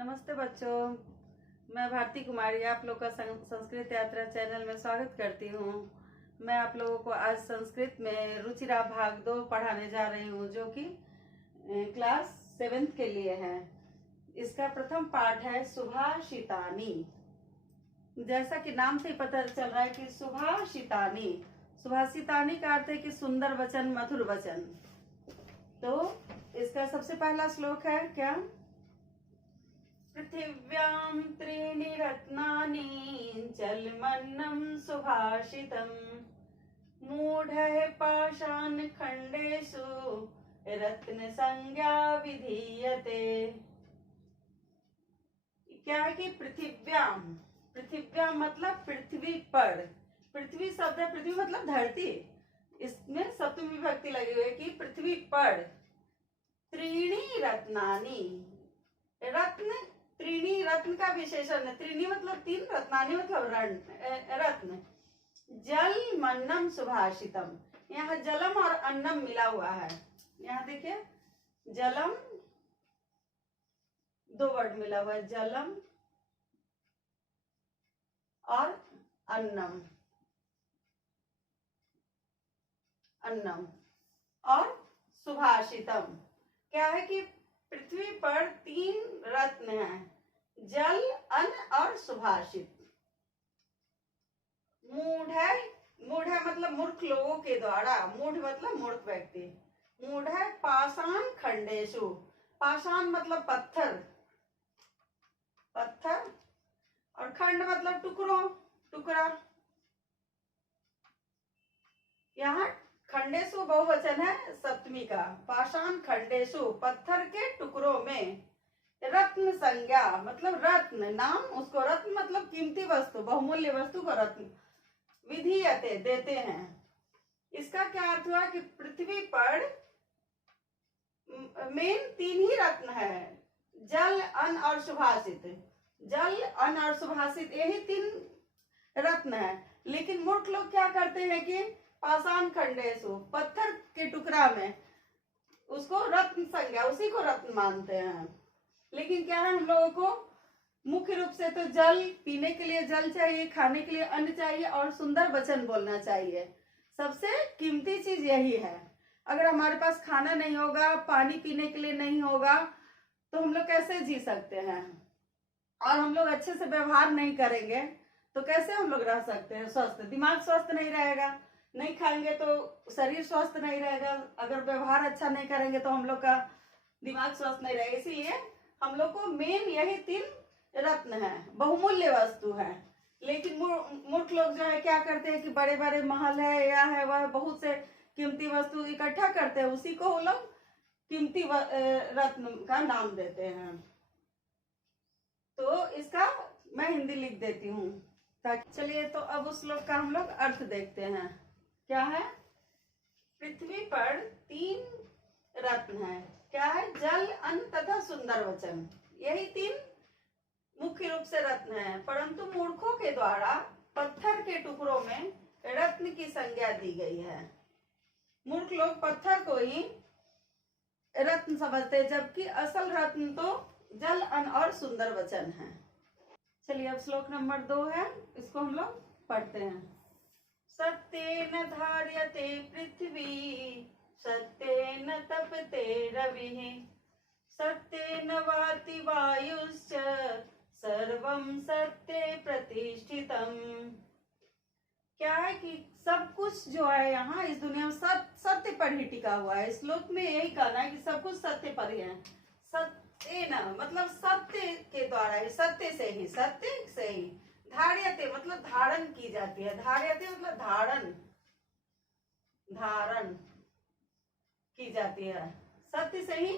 नमस्ते बच्चों, मैं भारती कुमारी आप लोग का संस्कृत यात्रा चैनल में स्वागत करती हूँ। मैं आप लोगों को आज संस्कृत में रुचिरा भाग 2 पढ़ाने जा रही हूँ, जो कि क्लास 7th के लिए है। इसका प्रथम पाठ है सुभाषितानि। जैसा कि नाम से ही पता चल रहा है कि सुभाषितानि, सुभाषितानि का अर्थ है कि सुंदर वचन, मधुर वचन। तो इसका सबसे पहला श्लोक है क्या? पृथिव्यां त्रीणि रत्नानि जलमन्नं सुभाषितम् मूढः पाषाणखण्डेषु रत्न संज्ञा विधीयते। क्या है कि पृथिव्याम, पृथिव्याम मतलब पृथ्वी पर। पृथ्वी शब्द है, पृथ्वी मतलब धरती, इसमें सप्तमी विभक्ति लगी हुई है कि पृथ्वी पर त्रीणि रत्नानि, रत्न त्रीणी रत्न का विशेषण है। त्रीणी मतलब 3, रत्नानि मतलब रत्न। जल मन्नम सुभाषितम, यहाँ जलम और अन्नम मिला हुआ है। यहाँ देखिए जलम, 2 वर्ड मिला हुआ है, जलम और अन्नम, अन्नम और सुभाषितम। क्या है कि पृथ्वी पर 3 रत्न हैं, जल, अन्न और सुभाषित। मूढ़ है, मूढ़ है मतलब मूर्ख लोगों के द्वारा, मूढ़ मतलब मूर्ख व्यक्ति। मूढ़ है पाषाण खंडेशु, पाषाण मतलब पत्थर, पत्थर, और खंड मतलब टुकड़ों, टुकड़ा। यहाँ खंडेशु बहुवचन है सप्तमी का। पाषाण खंडेशु, पत्थर के टुकड़ों में। रत्न संज्ञा मतलब रत्न, नाम, उसको रत्न मतलब कीमती वस्तु, बहुमूल्य वस्तु को रत्न। विधीयते देते हैं। इसका क्या अर्थ हुआ कि पृथ्वी पर मेन 3 ही रत्न है, जल, अन्न और सुभाषित। जल, अन्न और सुभाषित, यही 3 रत्न है। लेकिन मूर्ख लोग क्या करते हैं कि पाषाण खंडेशु, पत्थर के टुकड़ा में उसको रत्न संज्ञा, उसी को रत्न मानते हैं। लेकिन क्या है, हम लोगों को मुख्य रूप से तो जल, पीने के लिए जल चाहिए, खाने के लिए अन्न चाहिए और सुंदर वचन बोलना चाहिए। सबसे कीमती चीज यही है। अगर हमारे पास खाना नहीं होगा, पानी पीने के लिए नहीं होगा, तो हम लोग कैसे जी सकते हैं? और हम लोग अच्छे से व्यवहार नहीं करेंगे तो कैसे हम लोग रह सकते हैं स्वस्थ? दिमाग स्वस्थ नहीं रहेगा, नहीं खाएंगे तो शरीर स्वस्थ नहीं रहेगा। अगर व्यवहार अच्छा नहीं करेंगे तो हम लोग का दिमाग स्वस्थ नहीं रहेगा। इसीलिए हम लोग को मेन यही 3 रत्न है, बहुमूल्य वस्तु है। लेकिन मूर्ख लोग जो है क्या करते हैं कि बड़े बड़े महल है, या है वह, बहुत से कीमती वस्तु इकट्ठा करते हैं, उसी को वो लोग कीमती रत्न का नाम देते हैं। तो इसका मैं हिंदी लिख देती हूँ ताकि, चलिए तो अब उस श्लोक का हम लोग अर्थ देखते हैं। क्या है? पृथ्वी पर 3 रत्न है। क्या है? जल, अन्न तथा सुंदर वचन, यही 3 मुख्य रूप से रत्न है। परंतु मूर्खों के द्वारा पत्थर के टुकड़ों में रत्न की संज्ञा दी गई है। मूर्ख लोग पत्थर को ही रत्न समझते हैं, जबकि असल रत्न तो जल, अन्न और सुंदर वचन है। चलिए अब श्लोक नंबर 2 है, इसको हम लोग पढ़ते हैं। सत्येन धार्यते पृथ्वी, सत्येन तपते रविः, सत्येन वाति वायुश्च, सर्वं सत्ये प्रतिष्ठितम्। क्या है कि सब कुछ जो है यहाँ इस दुनिया में सत्य पर ही टिका हुआ है। इस श्लोक में यही कहना है कि सब कुछ सत्य पर ही है। सत्येन मतलब सत्य के द्वारा ही, सत्य से ही, सत्य से ही। धार्यते मतलब धारण की जाती है, धार्यते मतलब धारण, धारण की जाती है। सत्य से ही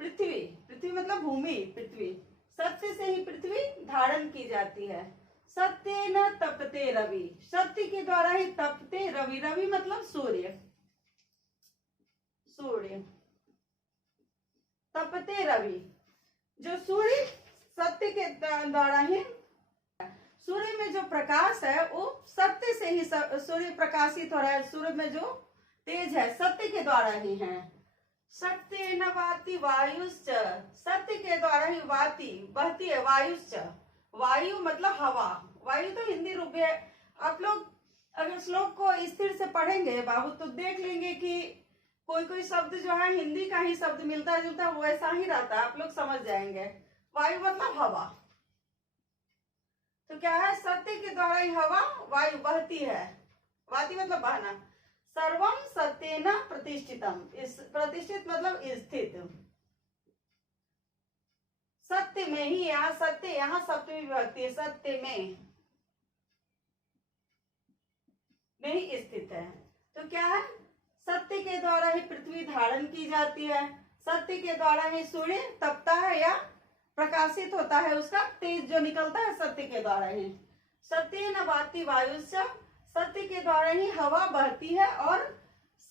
पृथ्वी, पृथ्वी मतलब भूमि, पृथ्वी, सत्य से ही पृथ्वी धारण की जाती है। सत्य न तपते रवि, सत्य के द्वारा ही तपते रवि, रवि मतलब सूर्य, सूर्य, तपते रवि, जो सूर्य सत्य के द्वारा ही, सूर्य में जो प्रकाश है वो सत्य से ही सूर्य प्रकाशित हो रहा है। सूर्य में जो तेज है सत्य के द्वारा ही है। सत्य न वाति वायुश्च, सत्य के द्वारा वायु वाती बहती है, वायुश्च, वायु मतलब हवा, वायु तो हिंदी रूप है। आप लोग अगर श्लोक को स्थिर से पढ़ेंगे बाबू तो देख लेंगे कि कोई कोई शब्द जो है हिंदी का ही शब्द मिलता जुलता वैसा ही रहता है, आप लोग समझ जाएंगे। वायु मतलब हवा, तो क्या है, सत्य के द्वारा ही हवा वायु बहती है, वाती मतलब बहना। सर्वम सत्येन प्रतिष्ठितम, इस प्रतिष्ठित मतलब स्थित, सत्य में ही, यहाँ सत्य, यहाँ सप्तमी विभक्ति है, सत्य में ही स्थित है। तो क्या है, सत्य के द्वारा ही पृथ्वी धारण की जाती है, सत्य के द्वारा ही सूर्य तपता है या प्रकाशित होता है, उसका तेज जो निकलता है सत्य के द्वारा ही। सत्येन वाति वायुश्च, सत्य के द्वारा ही हवा बहती है, और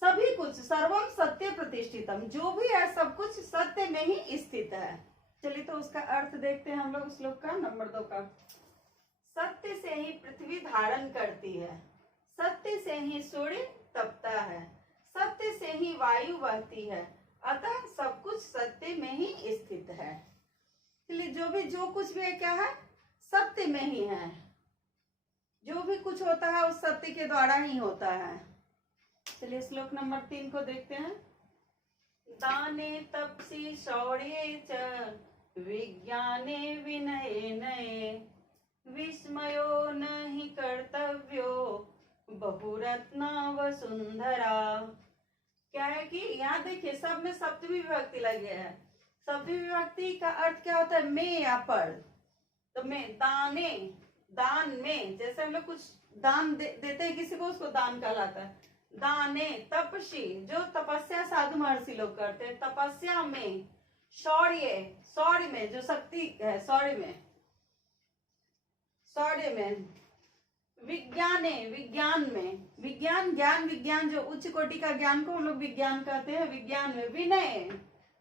सभी कुछ सर्वम सत्य प्रतिष्ठितम, जो भी है सब कुछ सत्य में ही स्थित है। चलिए तो उसका अर्थ देखते हैं हम लोग श्लोक का नंबर 2 का। सत्य से ही पृथ्वी धारण करती है, सत्य से ही सूर्य तपता है, सत्य से ही वायु बहती है, अतः सब कुछ सत्य में ही स्थित है। इसलिए जो कुछ भी है क्या है, सत्य में ही है, जो भी कुछ होता है उस सत्य के द्वारा ही होता है। चलिए श्लोक नंबर 3 को देखते हैं। दाने तपसी शौर्ये च विज्ञाने विनये नये, विस्मयो नहि कर्तव्यो बहुरत्ना वसुंधरा। क्या है कि यहाँ देखिए सब में सप्तमी विभक्ति लगे है। सप्तमी विभक्ति का अर्थ क्या होता है, में या पर। तो में, दाने, दान में, जैसे हम लोग कुछ दान देते हैं किसी को, उसको दान कहलाता है। दाने तपसी, जो तपस्या साधु महर्षि लोग करते हैं, तपस्या में। शौर्य, शौर्य में जो शक्ति है, शौर्य में, शौर्य में। विज्ञाने, विज्ञान में, विज्ञान ज्ञान, विज्ञान जो उच्च कोटि का ज्ञान को हम लोग विज्ञान कहते हैं, विज्ञान में। विनय,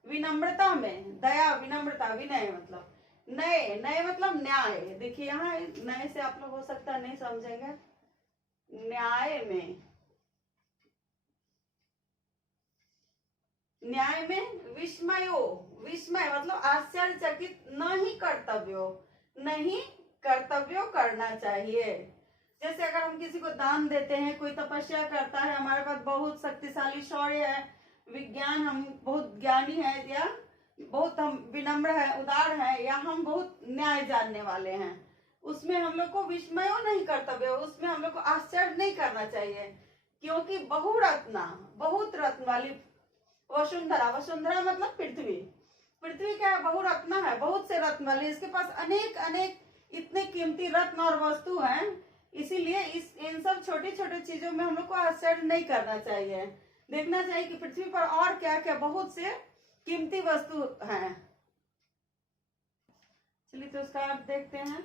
विनम्रता में, दया विनम्रता, विनय मतलब नए, नए मतलब न्याय। देखिए यहाँ नए से आप लोग हो सकता है नहीं समझेंगे, न्याय में, न्याय में। विस्मयो, विस्मय मतलब आश्चर्यचकित, नहीं कर्तव्यो, नहीं कर्तव्यो करना चाहिए। जैसे अगर हम किसी को दान देते हैं, कोई तपस्या करता है, हमारे पास बहुत शक्तिशाली शौर्य है, विज्ञान, हम बहुत ज्ञानी है, या बहुत हम विनम्र है, उदार है, या हम बहुत न्याय जानने वाले हैं, उसमें हम लोग को विस्मय नहीं कर्तव्य, उसमें हम लोग को आश्चर्य नहीं करना चाहिए, क्योंकि बहुरत्ना, बहुत रत्न वाली, वसुंधरा, वसुंधरा मतलब पृथ्वी, पृथ्वी क्या है, बहुरत्ना है, बहुत से रत्न वाली, इसके पास अनेक अनेक इतने कीमती रत्न और वस्तु हैं। इसीलिए इन सब छोटी छोटी चीजों में हम लोग को आश्चर्य नहीं करना चाहिए, देखना चाहिए कि पृथ्वी पर और क्या क्या बहुत से कीमती वस्तु हैं। चलिए तो उसका अर्थ देखते हैं।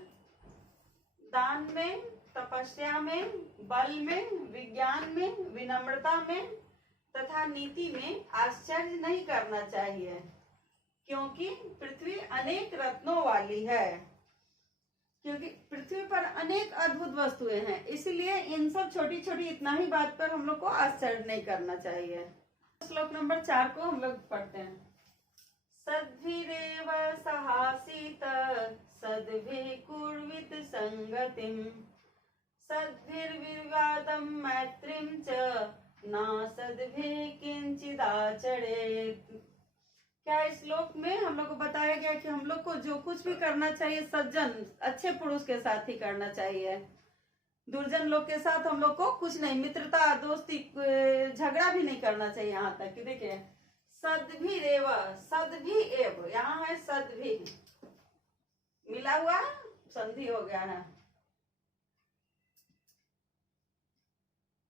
दान में, तपस्या में, बल में, विज्ञान में, विनम्रता में तथा नीति में आश्चर्य नहीं करना चाहिए, क्योंकि पृथ्वी अनेक रत्नों वाली है, क्योंकि पृथ्वी पर अनेक अद्भुत वस्तुएं हैं, इसलिए इन सब छोटी छोटी इतना ही बात पर हम लोग को आश्चर्य नहीं करना चाहिए। श्लोक नंबर 4 को हम लोग पढ़ते हैं। सद्भिरेव सहासीत सद्भिः कुर्वित संगतिम, सद्भिर्विवादं मैत्रीं च नासद्भिः किंचिदाचरेत्। क्या इस श्लोक में हम लोग को बताया गया कि हम लोग को जो कुछ भी करना चाहिए सज्जन, अच्छे पुरुष के साथ ही करना चाहिए, दुर्जन लोग के साथ हम लोग को कुछ नहीं, मित्रता दोस्ती झगड़ा भी नहीं करना चाहिए। यहाँ तक कि देखिए सद्भि रेव, सद्भि एव, यहाँ है सद्भि मिला हुआ संधि हो गया है,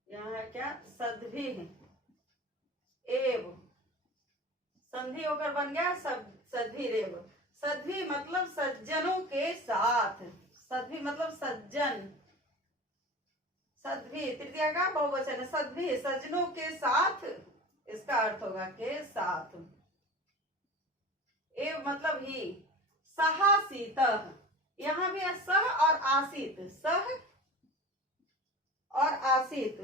यहाँ है क्या, सद्भि एव, संधि होकर बन गया सद्भि रेव। सद्भि मतलब सज्जनों के साथ, सद्भि मतलब सज्जन, सद्भि तृतीया का बहुवचन है, सद्भि सज्जनों के साथ, इसका अर्थ होगा के साथ। एव मतलब ही, सहासीत, यहाँ भी है सह और आसीत, सह और आसीत,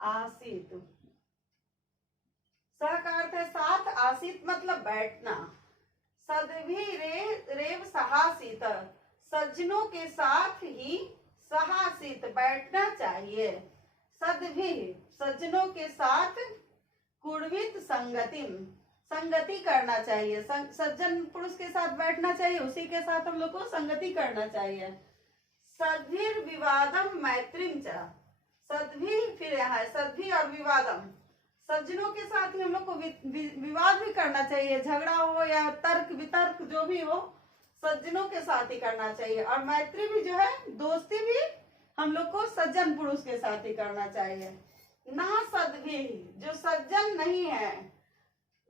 आसीत, सह का अर्थ है साथ, आसीत मतलब बैठना। सद्भि रेव सहासीत, सज्जनों के साथ ही सहासीत बैठना चाहिए। सद्भि सज्जनों के साथ, कुर्वित संगतिम संगति करना चाहिए। सज्जन पुरुष के साथ बैठना चाहिए, उसी के साथ हम लोग को संगति करना चाहिए। सद्भिर विवादम मैत्रीम च, सद्भि फिर यहाँ है सद्भि और विवादम, सज्जनों के साथ ही हम लोग को विवाद भी करना चाहिए, झगड़ा हो या तर्क वितर्क जो भी हो सज्जनों के साथ ही करना चाहिए। और मैत्री भी जो है, दोस्ती भी हम लोग को सज्जन पुरुष के साथ ही करना चाहिए। ना सद्भि जो सज्जन नहीं है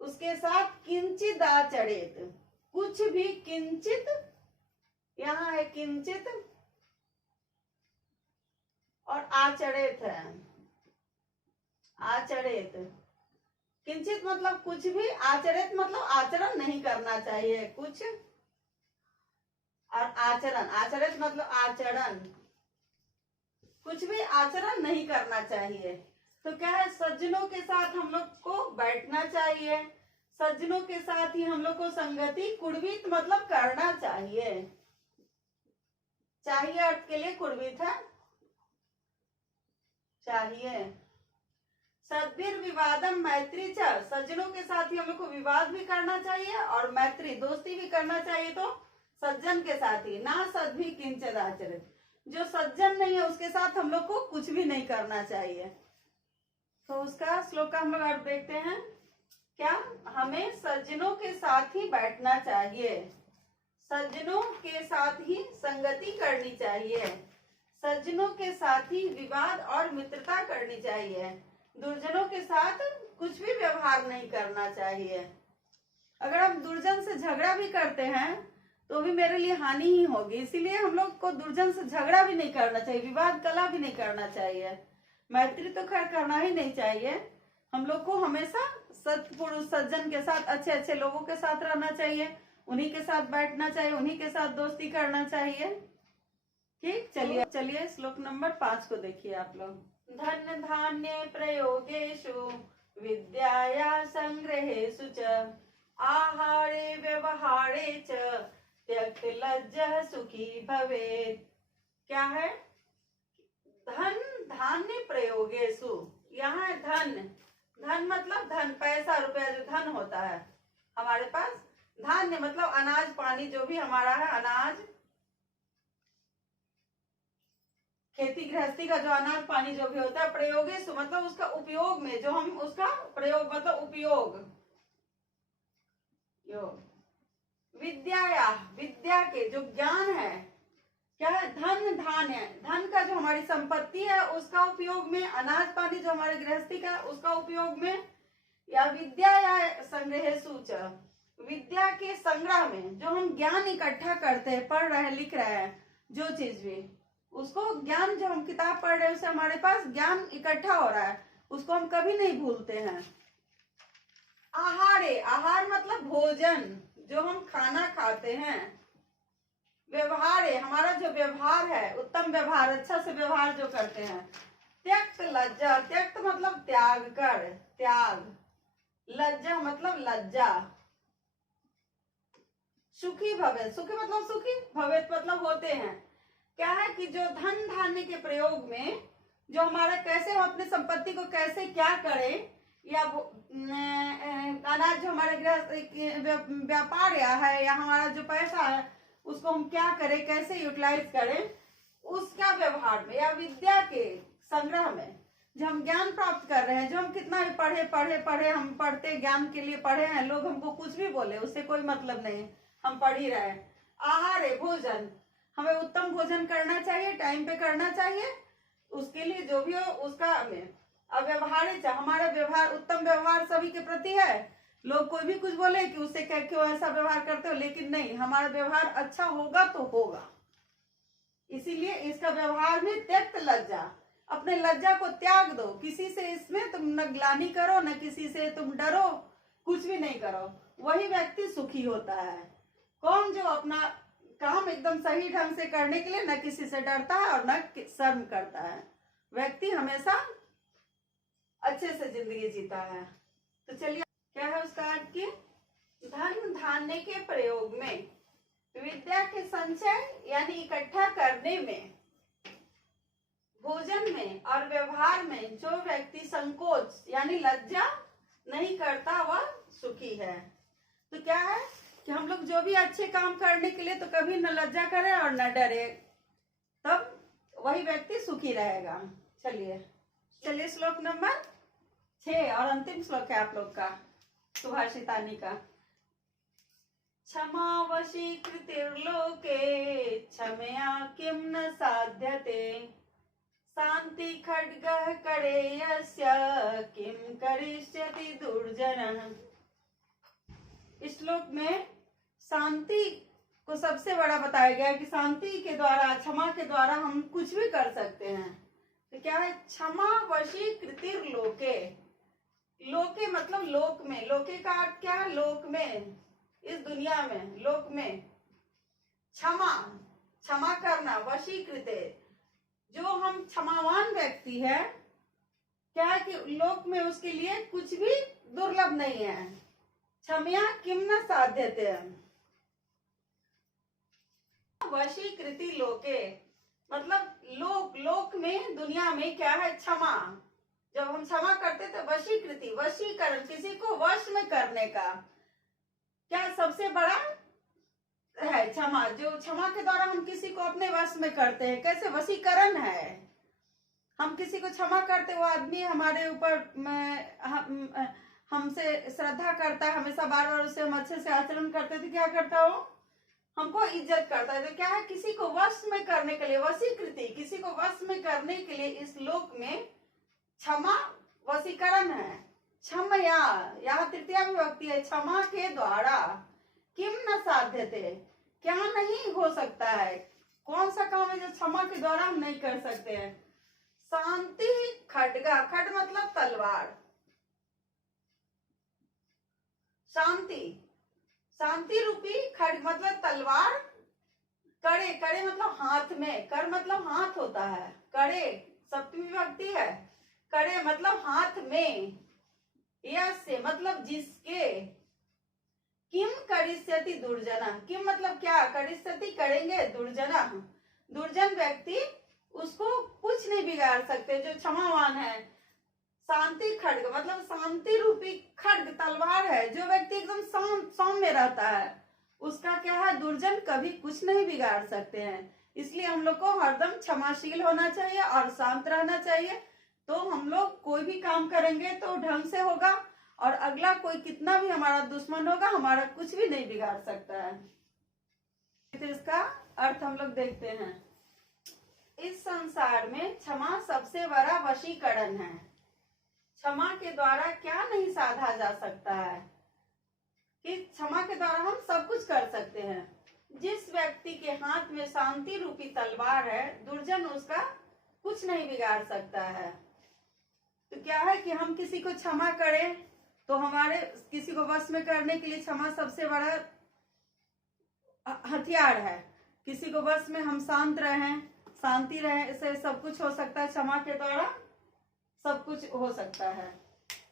उसके साथ किंचित आचरित, कुछ भी किंचित, यहाँ है किंचित और आचरित है, आचरित। किंचित मतलब कुछ भी, आचरित मतलब आचरण नहीं करना चाहिए कुछ, और आचरण, आचरित मतलब आचरण, कुछ भी आचरण नहीं करना चाहिए। तो क्या है, सज्जनों के साथ हम लोग को बैठना चाहिए, सज्जनों के साथ ही हम लोग को संगति, कुर्वित मतलब करना चाहिए। चाहिए अर्थ के लिए कुर्वित है चाहिए। सद्भिर विवादम मैत्री च, सज्जनों के साथ ही हम लोग को विवाद भी करना चाहिए और मैत्री दोस्ती भी करना चाहिए, तो सज्जन के साथ ही। ना सद्भि किंचित आचरित, जो सज्जन नहीं है उसके साथ हम लोग को कुछ भी नहीं करना चाहिए। तो उसका श्लोक का हम लोग अर्थ देखते हैं। क्या, हमें सज्जनों के साथ ही बैठना चाहिए, सज्जनों के साथ ही संगति करनी चाहिए, सज्जनों के साथ ही विवाद और मित्रता करनी चाहिए, दुर्जनों के साथ कुछ भी व्यवहार नहीं करना चाहिए। अगर हम दुर्जन से झगड़ा भी करते हैं तो भी मेरे लिए हानि ही होगी, इसीलिए हम लोग को दुर्जन से झगड़ा भी नहीं करना चाहिए, विवाद कला भी नहीं करना चाहिए, मैत्री तो खैर करना ही नहीं चाहिए। हम लोग को हमेशा सत्पुरुष सज्जन के साथ, अच्छे अच्छे लोगों के साथ रहना चाहिए, उन्हीं के साथ बैठना चाहिए, उन्हीं के साथ दोस्ती करना चाहिए। ठीक, चलिए श्लोक नंबर 5 को देखिए आप लोग। धन धान्य प्रयोगेषु विद्याया संग्रहेषु च, आहारे व्यवहारे च त्यक्त लज्जः सुखी भवेत्। क्या है, धन धान्य प्रयोगेषु, यहाँ धन, धन मतलब धन, पैसा रुपया जो धन होता है हमारे पास, धान्य मतलब अनाज पानी जो भी हमारा है, अनाज खेती गृहस्थी का जो अनाज पानी जो भी होता है, प्रयोगेषु मतलब उसका उपयोग में, जो हम उसका प्रयोग मतलब उपयोग, योग। विद्या, विद्या के जो ज्ञान है, क्या है, धन धान्य, धन का जो हमारी संपत्ति है उसका उपयोग में, अनाज पानी जो हमारे गृहस्थी का उसका उपयोग में, या विद्या या संग्रहेषु च, विद्या के संग्रह में, जो हम ज्ञान इकट्ठा करते हैं, पढ़ रहे हैं लिख रहे हैं जो चीज भी, उसको ज्ञान जो हम किताब पढ़ रहे हैं उससे हमारे पास ज्ञान इकट्ठा हो रहा है, उसको हम कभी नहीं भूलते हैं। आहारे, आहार मतलब भोजन, जो हम खाना खाते हैं। व्यवहार है, हमारा जो व्यवहार है, उत्तम व्यवहार, अच्छा से व्यवहार जो करते हैं। त्यक्त लज्जा, त्यक्त मतलब त्याग कर, त्याग, लज्जा मतलब लज्जा। सुखी भवे, सुखी मतलब सुखी, भवेत मतलब होते हैं। क्या है कि जो धन धान्य के प्रयोग में, जो हमारा कैसे हम अपने संपत्ति को कैसे क्या करें, या अनाज जो हमारे गृह व्यापार है, या हमारा जो पैसा है उसको हम क्या करें, कैसे यूटिलाइज करें, उसका व्यवहार में, या विद्या के संग्रह में, जो हम ज्ञान प्राप्त कर रहे हैं, जो हम कितना भी पढ़े पढ़े पढ़े, हम पढ़ते ज्ञान के लिए पढ़े हैं, लोग हमको कुछ भी बोले उससे कोई मतलब नहीं, हम पढ़ ही रहे। आहार है भोजन, हमें उत्तम भोजन करना चाहिए, टाइम पे करना चाहिए, उसके लिए जो भी हो उसका हमें। अब व्यवहार, हमारा व्यवहार उत्तम व्यवहार सभी के प्रति है, लोग कोई भी कुछ बोले कि उससे क्यों ऐसा व्यवहार करते हो, लेकिन नहीं, हमारा व्यवहार अच्छा होगा तो होगा, इसीलिए इसका व्यवहार में त्यक्त लज्जा, अपने लज्जा को त्याग दो, किसी से इसमें तुम न ग्लानि करो, न किसी से तुम डरो, कुछ भी नहीं करो, वही व्यक्ति सुखी होता है। कौन, जो अपना काम एकदम सही ढंग से करने के लिए न किसी से डरता है और न शर्म करता है, व्यक्ति हमेशा अच्छे से जिंदगी जीता है। तो चलिए, क्या है उसका अर्थ की, जानने के प्रयोग में, विद्या के संचय यानी इकट्ठा करने में, भोजन में और व्यवहार में जो व्यक्ति संकोच यानी लज्जा नहीं करता वह सुखी है। तो क्या है कि हम लोग जो भी अच्छे काम करने के लिए तो कभी न लज्जा करें और न डरे, तब वही व्यक्ति सुखी रहेगा। चलिए श्लोक नंबर 6 और अंतिम श्लोक है आप लोग का सुभाषितानी का। क्षमा वशीकृतिर्लोके क्षमया किं न साध्यते, शांति खड्गः करेयस्य किं करिष्यति दुर्जनः। इस श्लोक में शांति को सबसे बड़ा बताया गया है कि शांति के द्वारा, क्षमा के द्वारा हम कुछ भी कर सकते हैं। तो क्या है, क्षमा वशीकृतिर लोके। लोके मतलब लोक में, लोके का अर्थ क्या है, लोक में, इस दुनिया में, लोक में। क्षमा, क्षमा करना, वशीकृते, जो हम क्षमावान व्यक्ति है, क्या है कि लोक में उसके लिए कुछ भी दुर्लभ नहीं है। क्षमया किम न साध्यते, वशीकृति लोके मतलब लोक में, दुनिया में क्या है, क्षमा। जब हम क्षमा करते तो वशीकृति, वशीकरण, किसी को वश में करने का क्या सबसे बड़ा है क्षमा। जो क्षमा के द्वारा हम किसी को अपने वश में करते हैं, कैसे वशीकरण है। हम किसी को क्षमा करते, वो आदमी हमारे ऊपर हमसे श्रद्धा करता है, हमेशा बार बार उससे हम अच्छे से आचरण करते थे, क्या करता हो, हमको इज्जत करता है। तो क्या है, किसी को वश में करने के लिए, वशीकृति, किसी को वश में करने के लिए इस लोक में क्षमा वशीकरण है। क्षमया, यहाँ तृतीया विभक्ति है, क्षमा के द्वारा, किम न साध्यते, क्या नहीं हो सकता है, कौन सा काम है जो क्षमा के द्वारा हम नहीं कर सकते हैं। शांति खड्गा, खड मतलब तलवार, शांति, शांति रूपी खड्ग मतलब तलवार, कड़े, कड़े मतलब हाथ में, कर मतलब हाथ होता है, कड़े सप्तमी विभक्ति है, कड़े मतलब हाथ में, यस्य मतलब जिसके, किम करिष्यति दुर्जना, किम मतलब क्या, करिष्यति करेंगे, दुर्जना, दुर्जन व्यक्ति उसको कुछ नहीं बिगाड़ सकते जो क्षमावान है। शांति खड्ग मतलब शांति रूपी खड्ग, तलवार है, जो व्यक्ति एकदम सौम्य रहता है उसका क्या है, दुर्जन कभी कुछ नहीं बिगाड़ सकते हैं। इसलिए हम लोग को हरदम क्षमाशील होना चाहिए और शांत रहना चाहिए। तो हम लोग कोई भी काम करेंगे तो ढंग से होगा, और अगला कोई कितना भी हमारा दुश्मन होगा, हमारा कुछ भी नहीं बिगाड़ सकता है। तो इसका अर्थ हम लोग देखते हैं। इस संसार में क्षमा सबसे बड़ा वशीकरण है। क्षमा के द्वारा क्या नहीं साधा जा सकता है, कि क्षमा के द्वारा हम सब कुछ कर सकते हैं। जिस व्यक्ति के हाथ में शांति रूपी तलवार है, दुर्जन उसका कुछ नहीं बिगाड़ सकता है। तो क्या है कि हम किसी को क्षमा करें तो हमारे किसी को वश में करने के लिए क्षमा सबसे बड़ा हथियार है। किसी को वश में हम शांत रहें, शांति रहे, इससे सब कुछ हो सकता है। क्षमा के द्वारा सब कुछ हो सकता है।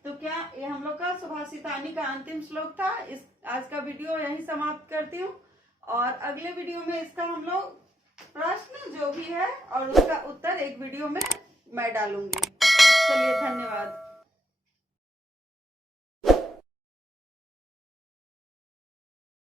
तो क्या ये हम लोग का सुभाषितानी का अंतिम श्लोक था। इस आज का वीडियो यहीं समाप्त करती हूँ, और अगले वीडियो में इसका हम लोग प्रश्न जो भी है और उसका उत्तर एक वीडियो में मैं डालूंगी। चलिए, धन्यवाद।